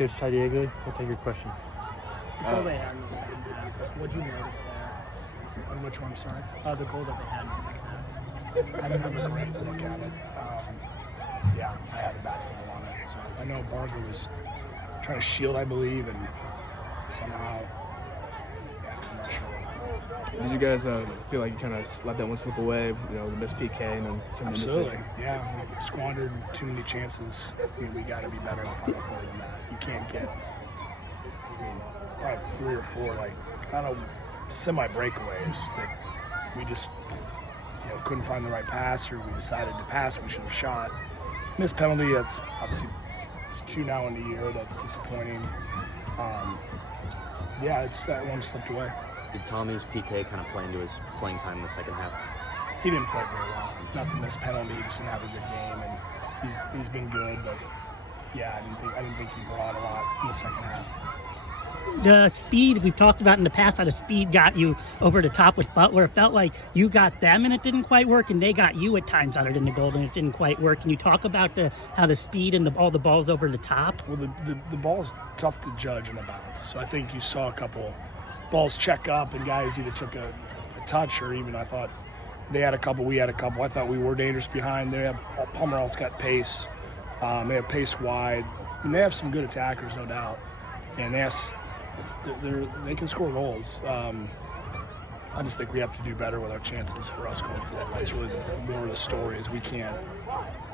Coach Ty Yeagley, we'll take your questions. The goal they had in the second half, what did you notice there? On which one, sorry? The goal that they had in the second half. I didn't have a great look at it. Yeah, I had a bad angle on it. So I know Barger was trying to shield, I believe, and somehow, I'm not sure what happened. Did you guys feel like you kind of let that one slip away, the missed PK and then some Absolutely, yeah. We squandered too many chances. I mean, we got to be better in the final third than that. You can't get, probably 3 or 4, kind of semi-breakaways that we just, couldn't find the right pass, or we decided to pass, we should have shot. Missed penalty, that's obviously, it's 2 now in the year, that's disappointing. It's that one slipped away. Did Tommy's PK kind of play into his playing time in the second half? He didn't play very well. Not the missed penalty, he just didn't have a good game, and he's been good, but I didn't think he brought a lot in the second half. The speed we've talked about in the past, how the speed got you over the top with Butler. It felt like you got them and it didn't quite work, and they got you at times out in the goal and it didn't quite work. Can you talk about how the speed and all the balls over the top? Well, the ball is tough to judge in the bounce. So I think you saw a couple balls check up and guys either took a touch, or even I thought they had a couple, we had a couple. I thought we were dangerous behind. Palmer else got pace. They have pace wide. And they have some good attackers, no doubt. And they can score goals. I just think we have to do better with our chances for us going forward. That's really more of the story, is we can't.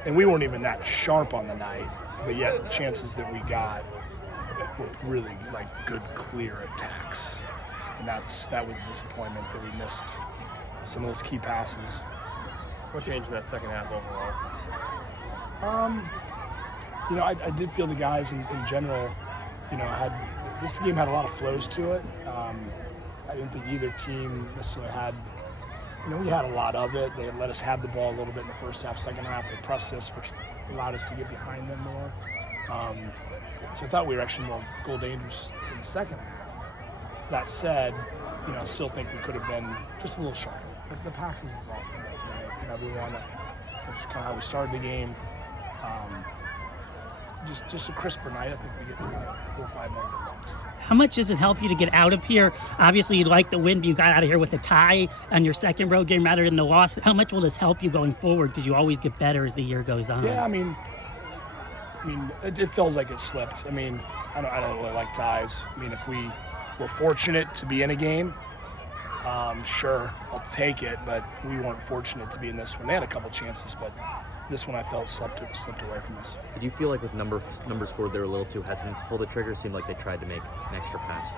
And we weren't even that sharp on the night, but yet the chances that we got were really good, clear attacks. And that was a disappointment that we missed some of those key passes. What changed in that second half overall? I did feel the guys in general, this game had a lot of flows to it. I didn't think either team necessarily had, we had a lot of it. They let us have the ball a little bit in the first half. Second half, they pressed us, which allowed us to get behind them more. So I thought we were actually more goal dangerous in the second half. That said, I still think we could have been just a little sharper. The passing was off tonight from everyone. That's kind of how we started the game. Just a crisper night. I think we get 4 or 5 more good looks. How much does it help you to get out of here? Obviously, you like the win, but you got out of here with a tie on your second road game rather than the loss. How much will this help you going forward? Because you always get better as the year goes on. Yeah, it feels like it slipped. I don't really like ties. If we were fortunate to be in a game, sure, I'll take it. But we weren't fortunate to be in this one. They had a couple chances, but this one I felt slipped away from us. Did you feel like with numbers forward they were a little too hesitant to pull the trigger? It seemed like they tried to make an extra pass.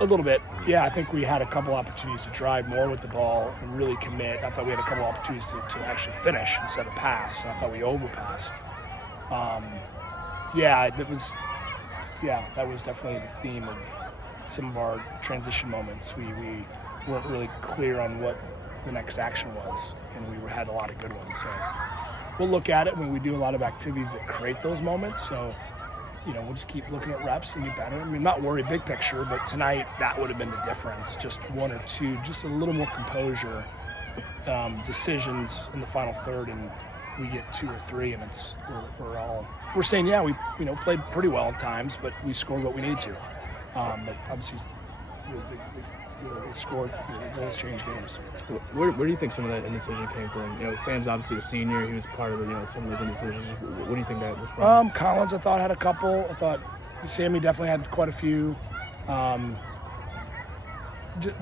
A little bit. Yeah, I think we had a couple opportunities to drive more with the ball and really commit. I thought we had a couple opportunities to actually finish instead of pass, and I thought we overpassed. That was definitely the theme of some of our transition moments. We weren't really clear on what the next action was, and we had a lot of good ones. So we'll look at it when we do a lot of activities that create those moments. So, we'll just keep looking at reps and get better. Not worry big picture, but tonight that would have been the difference. Just 1 or 2, just a little more composure, decisions in the final third, and we get 2 or 3, and we're saying, yeah, we played pretty well at times, but we scored what we needed to. But obviously, the goals change games. Where do you think some of that indecision came from? Sam's obviously a senior. He was part of some of those indecisions. What do you think that was from? Collins, I thought, had a couple. I thought Sammy definitely had quite a few.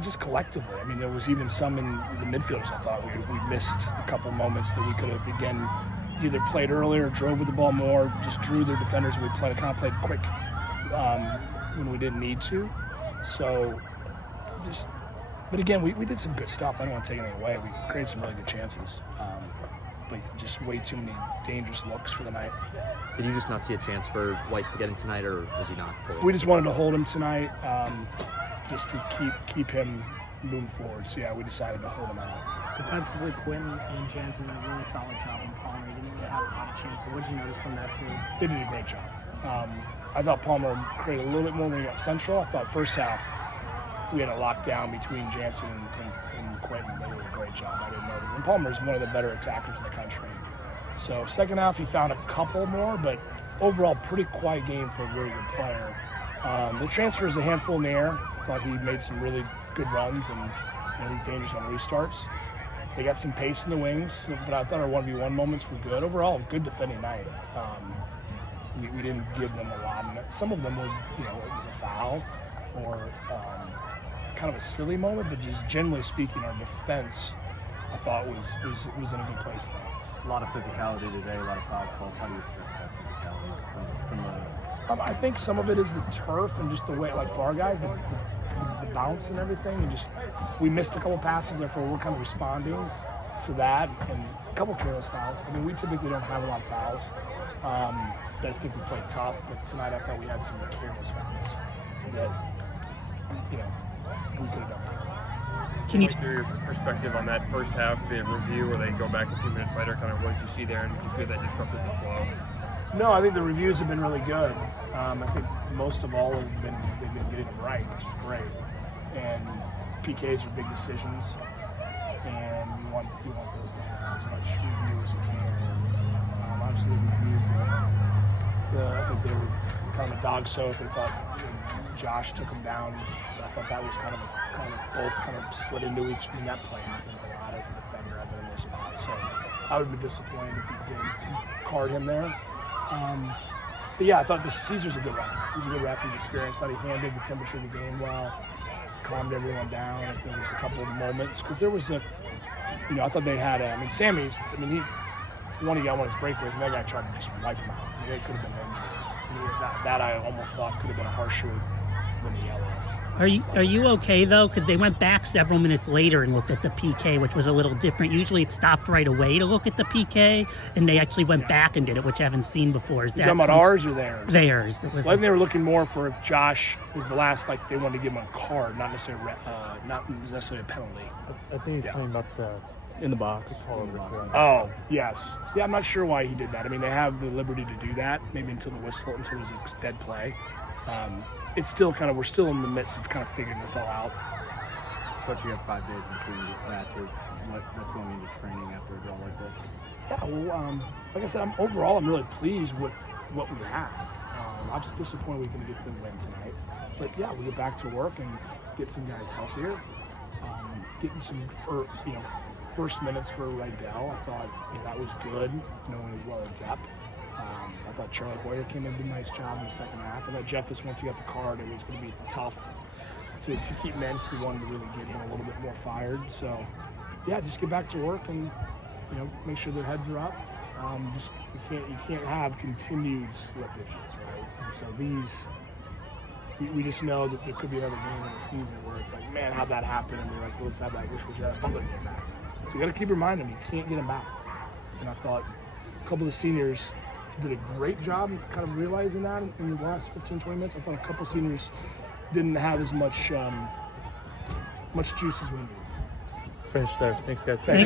Just collectively. There was even some in the midfielders. I thought we missed a couple moments that we could have, again, either played earlier, drove with the ball more, just drew their defenders, and we kind of played quick when we didn't need to. So, but again, we did some good stuff. I don't want to take anything away. We created some really good chances, but just way too many dangerous looks for the night. Did you just not see a chance for Weiss to get in tonight, or was he not fully? We just wanted to hold him tonight, just to keep him moving forward. So yeah, we decided to hold him out. Defensively, Quinn and Jansen did a really solid job on Palmer. He didn't really have a lot of chances. So what did you notice from that too? They did a great job. I thought Palmer created a little bit more when he got central. I thought first half we had a lockdown between Jansen and Quentin. They did a great job. I didn't notice. And Palmer's one of the better attackers in the country. So second half he found a couple more, but overall pretty quiet game for a really good player. The transfer is a handful in the air. I thought he made some really good runs, and he's dangerous on restarts. They got some pace in the wings, but I thought our 1v1 moments were good. Overall, good defending night. We didn't give them a lot, and some of them were, it was a foul or kind of a silly moment, but just generally speaking, our defense, I thought was in a good place though. A lot of physicality today, a lot of foul calls. How do you assess that physicality from the? I think some of it is the turf and just the way, like for our guys, the bounce and everything, and just we missed a couple passes, therefore we're kind of responding to that, and a couple careless fouls. I mean, we typically don't have a lot of fouls. I just think we played tough, but tonight I thought we had some careless fouls that we could have done better. Can you through your perspective on that first half, the review where they go back a few minutes later, kind of what did you see there, and did you feel that disrupted the flow? No, I think the reviews have been really good. I think most of all they've been getting them right, which is great. And PKs are big decisions, and you want those to have as much review as you can. Obviously, the review, I think they were kind of a dog so if they thought Josh took them down. I thought that was kind of both kind of slid into each. I mean, that play happens a lot as a defender. I've been in those spots, so I would be disappointed if he didn't card him there. But yeah, I thought Caesar's a good ref. He's a good ref. He's experienced. I thought he handled the temperature of the game well, calmed everyone down. If there was a couple of moments, because there was I thought they had. Sammy's. He got one of his breakaways, and that guy tried to just wipe him out. It could have been injury. That I almost thought could have been harsher than the yellow. Are you okay though? Because they went back several minutes later and looked at the PK, which was a little different. Usually it stopped right away to look at the PK, and they actually went back and did it, which I haven't seen before. Is that talking about ours or theirs? Theirs. I think they were looking more for if Josh was the last, like they wanted to give him a card, not necessarily a penalty. I think he's talking about the In the box. Oh, yes. Yeah, I'm not sure why he did that. They have the liberty to do that, maybe until there's a dead play. It's still we're still in the midst of kind of figuring this all out. Coach, you have 5 days between matches. What's going into training after a draw like this? Yeah, well, like I said, I'm really pleased with what we have. I'm disappointed we can get the win tonight. But yeah, we get back to work and get some guys healthier. Getting some, first minutes for Rydell. I thought that was good, knowing well in depth. I thought Charlie Hoyer came in and did a nice job in the second half. I thought Jeffus, once he got the card, it was going to be tough to keep men. We wanted to really get him a little bit more fired. So, yeah, just get back to work and make sure their heads are up. You can't have continued slippages, right? And so we just know that there could be another game in the season where it's like, man, how'd that happen? And we're like, let's have that. Wish we had a Butler game back. So you got to keep reminding them you can't get them back. And I thought a couple of the seniors did a great job kind of realizing that in the last 15, 20 minutes. I thought a couple of seniors didn't have as much juice as we needed. finish there. Thanks, guys. Thanks.